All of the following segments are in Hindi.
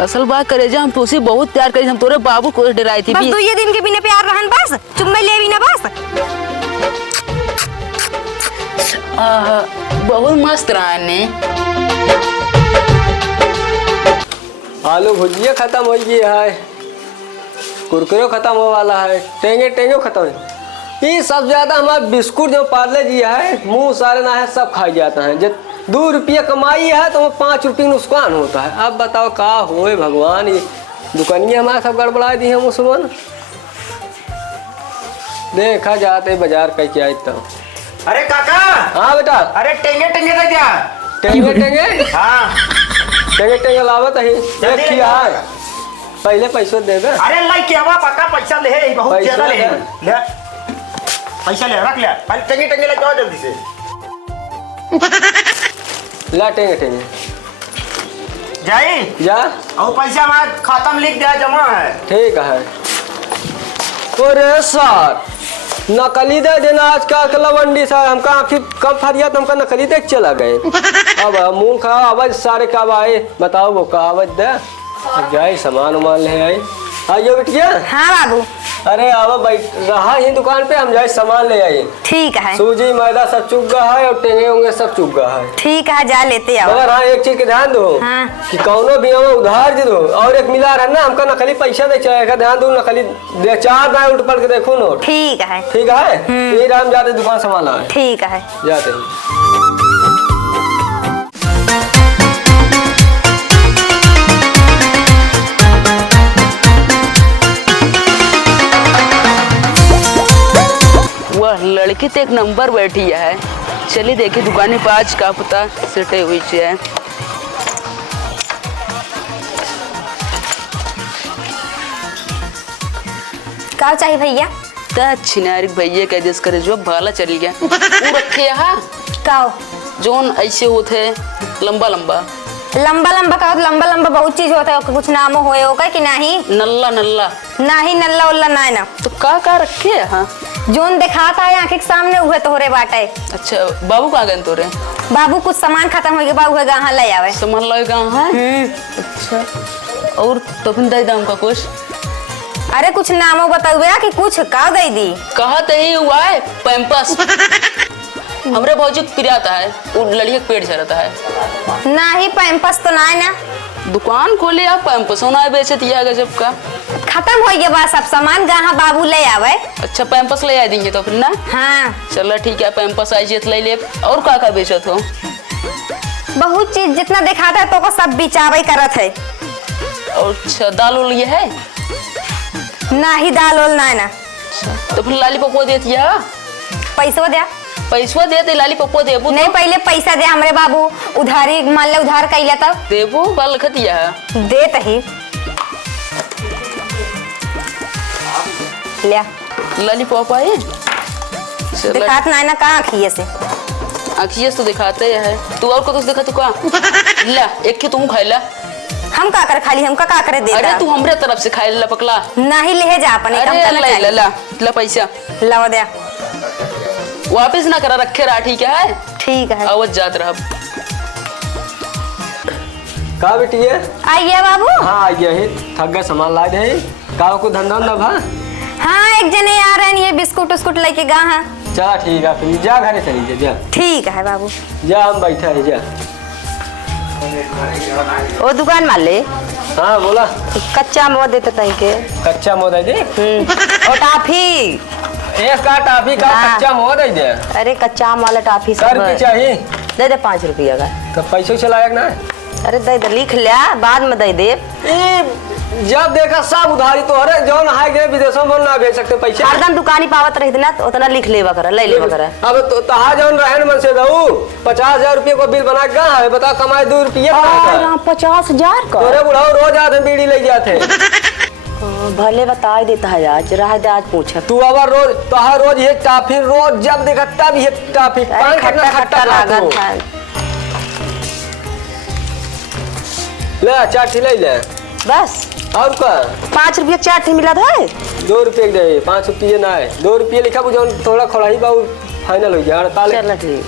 असल बात करे जा हम तुझसे बहुत प्यार करी, हम तोरे बाबू को डराई थी। बस 2 दिन के बिना प्यार रहन बस चुम्मे ले भी ना बस। बहुत मस्त रहने। आलू भुजिया खत्म हो गया है, कुरकुरे खत्म हो वाला है, टेंगे टेंगे खत्म है। ये सब ज्यादा हमारा बिस्कुट जो पार्ले जी है मुंह सारे ना है सब खा जाता है। जब 2 रुपया कमाई है तो 5 रुपये नुकसान होता है। अब बताओ का होए भगवान, ये दुकानिया हमारा सब गड़बड़ा दी है मुसलमान। देखा जाते बाजार कह के आए तब। अरे काका। हाँ बेटा। अरे टेंगे टेंगे था क्या? टेंगे टेंगे हाँ टेंगे टेंगे लावत है। देखिए पहले पैसा दे दे। अरे लाई क्या हुआ पक्का पैसा ले, बहुत ज्यादा ले पैसा ले रख ले। पहले टेंगे टेंगे लेके आओ जल्दी से। ला टेंगे टेंगे जाई जा और पैसा हमारे खाता में लिख दिया जमा है। ठीक है। अरे सर नकली दे देना आज का लवंडी सर, हमका आखिर कम फरिया तो हमका नकली देख चला गए। अब मुंह खा आवाज सारे कब आए बताओ वो का आवाज दे। अब जाए सामान उमान ले आए। आइयो बिटिया। हाँ बाबू। अरे अब बैठ रहा ही दुकान पे, हम जाए सामान ले आए। ठीक है। सूजी मैदा सब चुग गया है और टेंगे होंगे सब चुग गया है। ठीक है जा लेते आओ। मगर हाँ एक चीज के ध्यान दो। हाँ। कि कौनो भी हमें उधार दे दो और एक मिला रहा ना हमका नकली पैसा दे चाहेगा, ध्यान दो नकली दे 4 दाएं उठ पड़ के देखो नोट। ठीक है। ठीक है फिर हम जाते दुकान सामान लाए। ठीक है जाते हैं। वह लड़की तो एक नंबर बैठी है। चलिए देखिए दुकान पे आज का पता सेटे हुई है। क्या चाहिए भैया? छिनारी भैया कह दिस करे जो भाला चल गया वो रखे है काओ जोन ऐसे होते लंबा लंबा लंबा लंबा का लंबा लंबा बहुत चीज होता है, कुछ नाम होए होगा कि नहीं? नल्ला नल्ला नहीं नल्ला उल्ला नहीं ना। तो का रखे है? हाँ जोन दिखाता है आंखें के सामने उहे तोहरे बाटे। अच्छा बाबू कहाँ गए तोरे? बाबू कुछ सामान खत्म हो गया, बाबू है गाँव ले आवे सामान लगे गाँव है। अच्छा और तो फिर दे दाम का कुछ? अरे कुछ नामो बताओ कि कुछ का दे दी? कहा तो ही हुआ है पैम्पस हमरे भौजी पिराता है, वो लड़िया पेट चलता है। नहीं पैम्पस तो नहीं ना। दुकान खोले आप पैम्पस ना बेचे दिया गजब का। खत्म हो गया बस, सब सामान गाँव बाबू ले आवे। अच्छा पैम्पस ले आ देंगे तो फिर ना। हाँ चलो ठीक है पैम्पस आई जेत ले और का बेचत हो? बहुत चीज जितना दिखाता है तो को सब बिचावे करत है। और अच्छा दाल उल ये है? नहीं दाल उल नहीं ना। तो फिर लालीपॉप दे दिया? पैसा दे। पैसा दे लालीपॉप देबू? नहीं पहले पैसा दे हमरे बाबू, उधारी मान ले उधार कैला तब देबू बाल खतिया दे तही ले लालीपॉप आए दिखात नहीं ना कहाँ आँखिए से। आँखिए तो दिखाते है तू और को तो दिखा तू का ला एक के तू खा ला। हम का कर खाली हमका का करे दे? अरे तू हमरे तरफ से खाए ला पकला नहीं ले जा अपने अरे ला ला ला पैसा लाओ दे वापस ना करा रखे रहा। ठीक है ठीक है आवाज जात रहा का बेटिए? आइए बाबू। हाँ आइए ही थक गए सामान ला दे का को धंधा न भा। हाँ एक जने आ रहे हैं ये बिस्कुट उस्कुट लेके गा है। चला ठीक है फिर जा घरे चली जा। ठीक है बाबू जा हम बैठे हैं जा। ओ दुकान वाले हाँ बोला। कच्चा मोद देते तई के कच्चा मोद दे ओ टाफी एक का टाफी का कच्चा मोद दे। अरे कच्चा आम वाला टाफी सर की चाहिए दे 5 रुपया का। तो पैसे चलाएगा ना? अरे दे लिख लिया बाद में दे दे। जब देखा सब उधारी तो अरे जो नहाए गए विदेशों में ना भेज सकते पैसे। हरदम दुकानी पावत रही ना तो उतना लिख लेवा कर ले लेवा कर। अब तो तहा जौन रहन मन से दऊ 50,000 रुपये को बिल बना के है बता कमाए 2 रुपये 50,000 का। तोरे बुढ़ाओ रोज आते बीड़ी ले जाते भले बता देता है आज रह दे आज पूछा तू अब रोज तहा रोज ये टाफी रोज जब देखा तब ये टाफी खट्टा खट्टा लागत है। ले चाटी ले ले बस और का 5 रुपया चाट मिला था 2 रुपये दे 5 रुपये ना है 2 रुपये लिखा बुझाओ थोड़ा खोड़ा ही बाबू फाइनल हो गया 48। चल ठीक।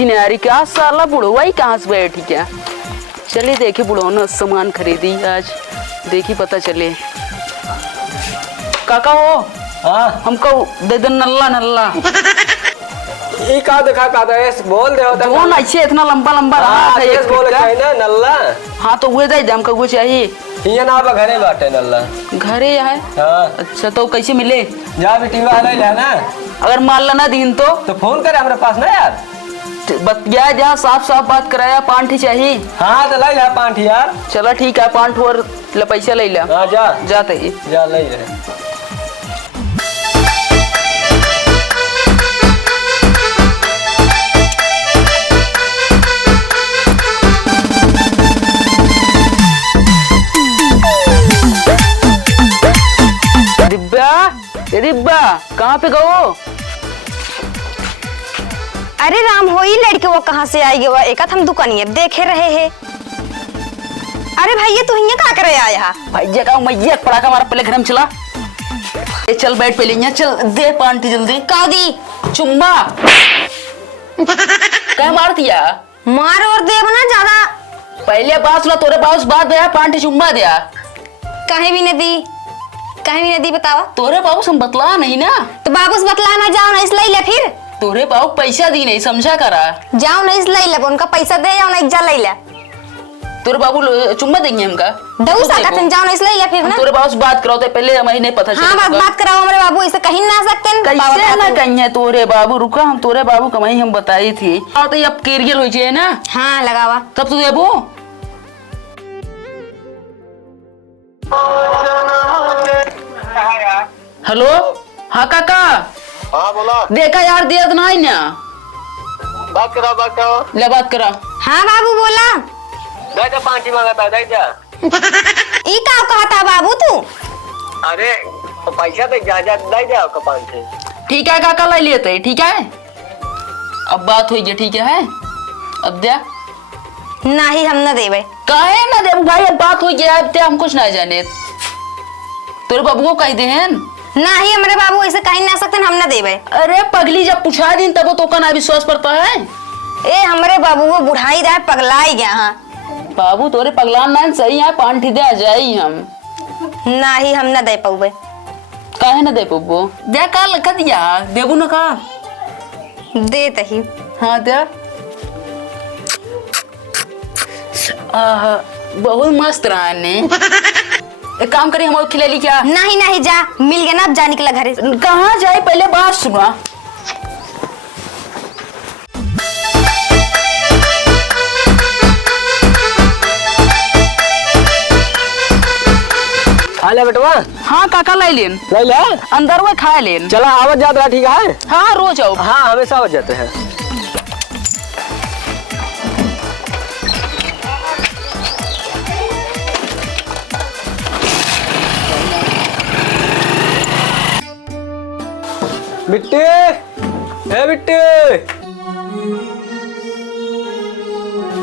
ही नहीं आ रही। क्या साला बुढ़वा ही कहाँ से बैठी क्या। चलिए देखिए बुढ़वा ने सामान खरीदी आज, देखी पता चले। काका हो हाँ हमको दे दे नल्ला नल्ला। ये का देखा का दे बोल दे होता जो ऐसे इतना लंबा लंबा रहा हाँ था एक बोल फीट का। है ना नल्ला। हाँ तो वो दे हमको वो चाहिए। ये ना बा घरे बाटे नल्ला। घरे है। हाँ अच्छा तो कैसे मिले। जा बेटी वाला ले ना। अगर मान ला ना दिन तो फोन करे हमारे पास ना यार। बतिया जहाँ साफ साफ बात कराया। पांठी चाहिए। हाँ तो ले जा 5 यार। चलो ठीक है 5 और पैसा ले ला। हाँ जा जाते ही जा ले जा। दिब्बा कहाँ पे गो। अरे राम हो ही लड़के वो कहाँ से आई गवा। एक हम दुकानिया देखे रहे हैं। अरे भैया तू यहाँ क्या करे आया। भैया का मैया पड़ा का मारा पहले घर में चला। ए चल बैठ पहले यहाँ चल दे पांठी जल्दी। का दी चुम्मा कह मार दिया। मार और देव ना ज्यादा। पहले बात सुना तोरे बाबू बात दिया पांठी चुम्मा दिया। कहीं भी नदी कहीं भी नदी बतावा। तोरे बाबू से बतला नहीं ना। तो बाबू से बतला ना जाओ ना इसलिए ले फिर। तोरे बाबू पैसा दी नहीं समझा करा। जाओ ना इसलिए ले उनका पैसा दे जाओ ना इज्जा ले ले। तोरे बाबू चुम्मा देंगे हमका। दऊ सकत जाओ ना इसलिए ले फिर ना। तोरे बाबू से बात कराओ तो पहले हमें नहीं पता चला। हाँ बात कराओ हमारे बाबू ऐसे कहीं ना सकते हैं। कैसे ना कहीं है तोरे बाबू। रुका हम तोरे बाबू कमाई हम बताई थी। और तो अब केरियल हो जाए ना। हाँ लगावा तब तो देबो। हेलो हाँ काका। हाँ बोला। देखा यार दिया तो नहीं ना। बात करो ले बात करा। हाँ बाबू बोला। दे जा 5 मांगता दे जा। ई का कहता बाबू तू। अरे पैसा तो जा दे जा का 5। ठीक है काका ले लिए थे ठीक है। अब बात हुई ठीक है। अब दिया नहीं हम न देवे। काहे ना दे भाई। अब बात हुई अब हम कुछ ना जाने। तोरे बाबू को कह दे हैं नहीं हमारे बाबू ऐसे कहीं ना सकते हम न देवे। अरे पगली जब पूछा दिन तब तो का ना विश्वास पड़ता है। ए हमारे बाबू वो बुढ़ाई रहा पगलाई गया। हाँ बाबू तोरे पगलान ना सही है। पांठी दे आ जाई हम। नहीं हम न दे पाऊबे। काहे ना दे पब्बो। दे का लखा दिया देबू ना का। दे तही। हाँ दे। बहुत मस्त रहा ने। एक काम करी हम खिला ली क्या। नहीं नहीं जा मिल गया ना अब जा निकला घरे। कहाँ जाए पहले बात सुना। खा ले बेटवा। हाँ काका लाई लेन ले ले अंदर वो खा लेन। चला आवत जात ठीक है। हाँ रोज आओ। हाँ हमेशा आवत जाते हैं। बिट्टी ए बिट्टी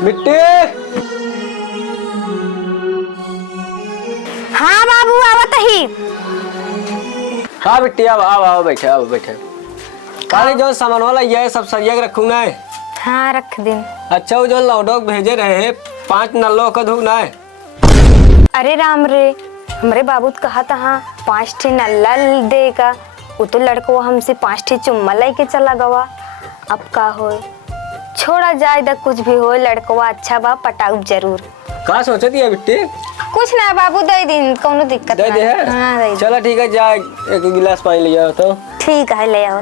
बिट्टी। हाँ बाबू आवत ही। हाँ बिट्टी आओ बैठे। काले जो सामान वाला ये सब सरिया के रखूँ ना। हाँ रख दिन। अच्छा वो जो लौडोक भेजे रहे 5 नल्लों का धूप ना है। अरे राम रे हमारे बाबू तो कहा था हाँ 5 ठे नल्ला देगा। वो तो लड़को हमसे 5 ठे चुम्मा लेके चला गवा। अब का हो छोड़ा जाए दा कुछ भी हो लड़कवा अच्छा बा पटाऊ जरूर। कहाँ सोचे थी बिट्टी। कुछ ना बाबू दे दिन कोनो दिक्कत दे दे है। हाँ दे दे। चलो ठीक है जा 1 गिलास पानी ले आओ तो। ठीक है ले आओ।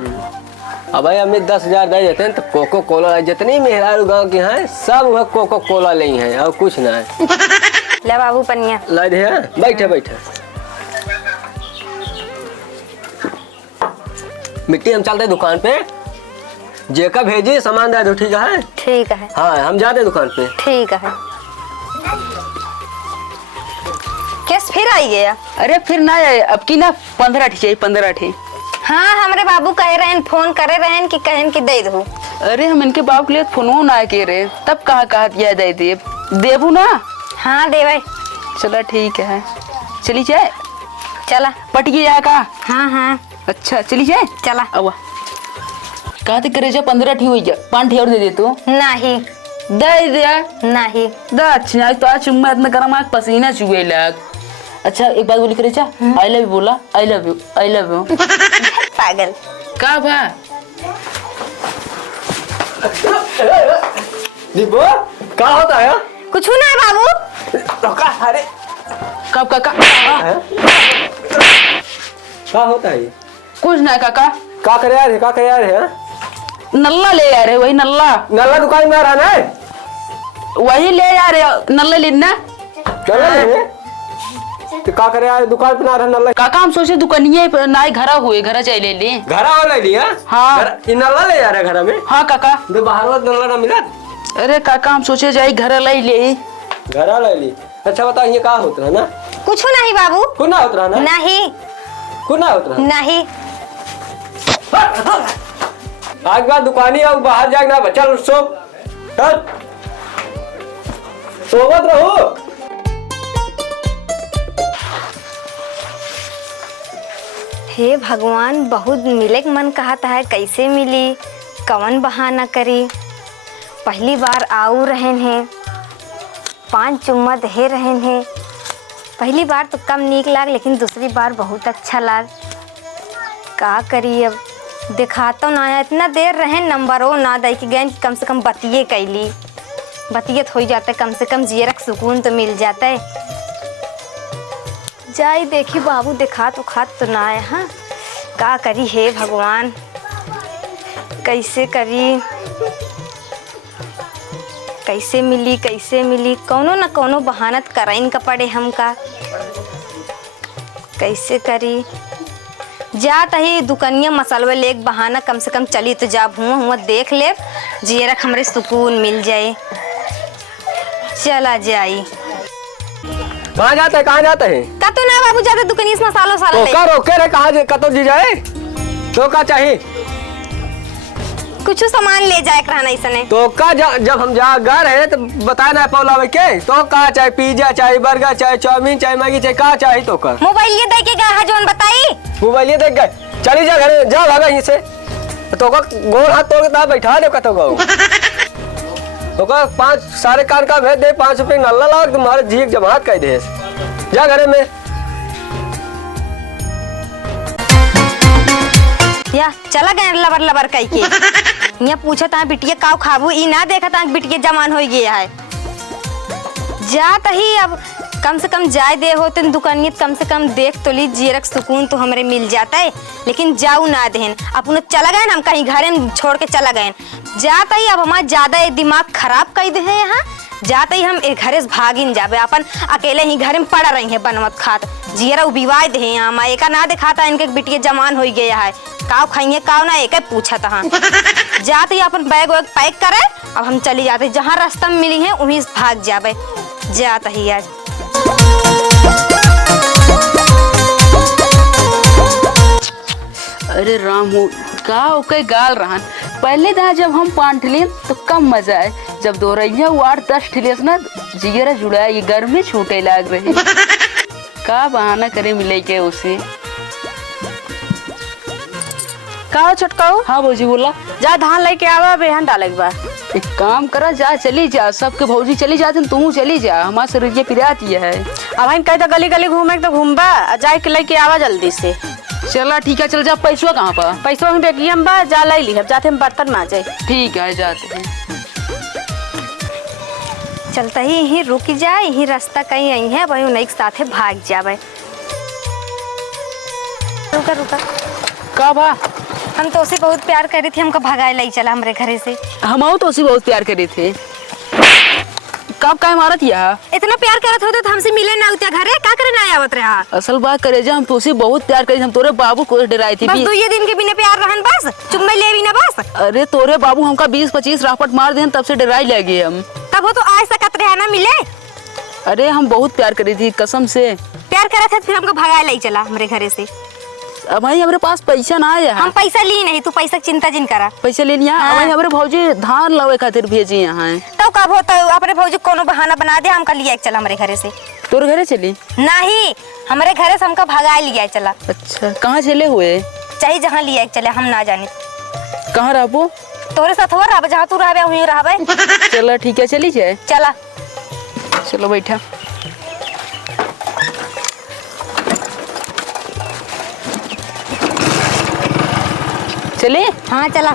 अब भाई हमें 10,000 दे देते हैं तो कोको कोला जितनी मेहरारू गाँव की हैं सब वह कोको कोला ले हैं और कुछ ना है। ले बाबू पनिया ला दे बैठे। मिट्टी हम चलते दुकान पे। जेका भेजी सामान दे दो ठीक है। ठीक है। हाँ हम जाते दुकान पे। ठीक है। कैस फिर आई गया। अरे फिर ना अब की ना 15 चाहिए 15 ठे। हाँ हमारे बाबू कह रहे हैं फोन करे रहे हैं कि कहन कि दे दो। अरे हम इनके बाबू के लिए फोन ना के रहे तब कहा दिया दे देबू ना। हाँ देवे। चला ठीक है चली जाए। चला पट गया का। हाँ हाँ अच्छा चली जाए चला। अब कहते करेजा 15 ठी हुई 5 ठी और दे दे तू नहीं दे दे नहीं। दा अच्छा तो आज चुम्मा इतना गरम आग पसीना चुए लग। अच्छा एक बात बोली करेजा आई लव यू बोला I love you I love you. पागल। का बा दीपो क्या होता है? कुछ ना है बाबू। तो का अरे कब काका क्या होता है ये? कुछ ना काका क्या करे यार क्या करे यार है? नल्ला ले आ रहे वही नल्ला नल्ला दुकान में आ रहा है वही ले आ रहे नल्ला लेना। चलो ले तो क्या करे यार दुकान पे ना रहा नल्ला काका हम सोचे दुकानिए ना घरा हुए घरा चाहिए ले ले घर वाला लिया। हाँ। ये नल्ला ले जा रहा है घर में। हाँ काका तो बाहर वाला नल्ला ना मिला। अरे काका हम सोचे जाए घर लाई ले घर वाला ली। अच्छा बता ये क्या होता है ना? कुछ नहीं बाबू। कुछ ना होता ना? नहीं कुछ ना होता नहीं। आज बात दुकानी और बाहर जाएगा बच्चा सो सोवत रहो। हे भगवान बहुत मिले के मन कहता है कैसे मिली कवन बहाना करी। पहली बार आऊ रहन है 5 चुम्मा दे रहन है। पहली बार तो कम नीक लाग लेकिन दूसरी बार बहुत अच्छा लाग। का करी अब दिखाता ना है इतना देर रहे नंबरों ना दे के गए कम से कम बतिये कैली बतियत हो जाता कम से कम जियरक सुकून तो मिल जाता है। जाई देखी बाबू दिखा तो खात तो ना है। हाँ का करी हे भगवान कैसे करी कैसे मिली कौनो न कौनो बहानत कराइन का पड़े हमका। कैसे करी जात ही दुकनिया मसालवे ले एक बहाना कम से कम चली तो जा हुआ देख ले जियरक हमरे सुकून मिल जाए। चला जाई कहाँ जाता है कहाँ जाता है? का तो ना बाबू ज्यादा दुकनिया से मसालो साला तो ले का रोके रे कहाँ कतो जी जाए तो का चाहिए? कुछ सामान ले जाए रहना इसने। तो का जब हम जा गा रहे तो बताए ना पौलावे के तो का चाहे पिज्जा चाहे बर्गर चाहे चाउमीन चाहे मैगी चाहे का चाहे तो कर मोबाइल ये दे के गया जोन बताई मोबाइल देख गए चली जा घर जा भागा यहीं से तो का गोर हाथ तोड़ के बैठा दे कतो गो तो का 5 सारे कार का भेज दे 5 रुपए नल्ला लाग तुम्हारे झीक जमात कह दे जा घरे में। या चला गए लबर लबर कह के यहाँ पूछा था बिटिया काव खाबू ई ना देखा था बिटिया जमान हो गया है। जात ही अब कम से कम जाए दे होते दुकानियत कम से कम देख तो ली जियरक सुकून तो हमरे मिल जाता है लेकिन जाऊ ना देन अपन चला गए हम कहीं घरे में छोड़ के चला गए जात ही अब हमारा ज्यादा दिमाग खराब कर दे हैं। यहाँ जाते ही हम एक घरे से भागिन जाबे अपन अकेले ही घर में पड़ा रही है बनमत खात जियरा विवाह दे यहाँ मैं एक ना दिखाता इनके बिटिया जमान हो गया है काव खाइए काव ना एक पूछा था। जाते ही अपन बैग वैग पैक करे अब हम चली जाते जहाँ रास्ता में मिली है वहीं से भाग जाबे जाता ही आज। अरे राम हो का ओके गाल रहन पहले दा जब हम 5 ठिले तो कम मजा आए जब दोरैया 8-10 ठिले ना जिगरा जुड़ा ये गर्मी छूटे लाग रहे का बहाना करे मिले के उसे का छटकाऊ। हाँ भौजी बोला जा धान लेके आवा बेहन डाले के बा। एक काम करा जा चली जा सबके भौजी चली जाते तू चली जा हमारे से रुपये पिराती है। अब हम कहे तो गली गली घूमे तो घूमबा जाए के लेके आवा जल्दी से। चला ठीक है चल जा पैसा कहाँ पर पैसा हम बेटियम बा जा ले ली अब जाते हम बर्तन मांजे। ठीक है जाते हैं चलता ही यहीं रुक जाए यहीं रास्ता कहीं आई है वही उन्हीं के साथ भाग जावे। रुका रुका का बा हम तो उसे बहुत प्यार करी थी हमको भगाए लाई चला हमारे घरे से। हम तो उसी बहुत प्यार करे थे कब का मारत यह इतना प्यार करत होते तो हमसे मिले ना उतना घरे का करे ना आवत रहा। असल बात करे जा हम तो उसी बहुत प्यार करे हम तोरे बाबू को डराई थी बस 2 दिन के बिना प्यार रहन बस चुम्मा ले भी ना बस। अरे तोरे बाबू हमका 20-25 रापट मार देन तब से डराई लगे हम तब वो तो आज सकत रहा ना मिले। अरे हम बहुत प्यार करी थी कसम से प्यार करत है फिर हमको भगाए लाई चला हमारे घरे से। अब भाई हमारे पास पैसा ना आया हम पैसा ली नहीं तू पैसा चिंता जिन करा पैसा ले लिया हाँ। भाई हमारे भौजी धान लावे खातिर भेजी यहाँ तो कब होता अपने भौजी कोनो बहाना बना दे हमका लिया चला हमारे घरे से। तोरे घरे चली नहीं हमारे घरे से हमका भगाए लिया चला। अच्छा कहाँ चले हुए चाहे जहाँ लिया चले हम ना जाने कहाँ रहबो? तोरे साथ हो रहा जहाँ तू रहबे वहीं रहबे। चलो ठीक है, चली जाए। चला। चलो बैठा। चले। हाँ चला।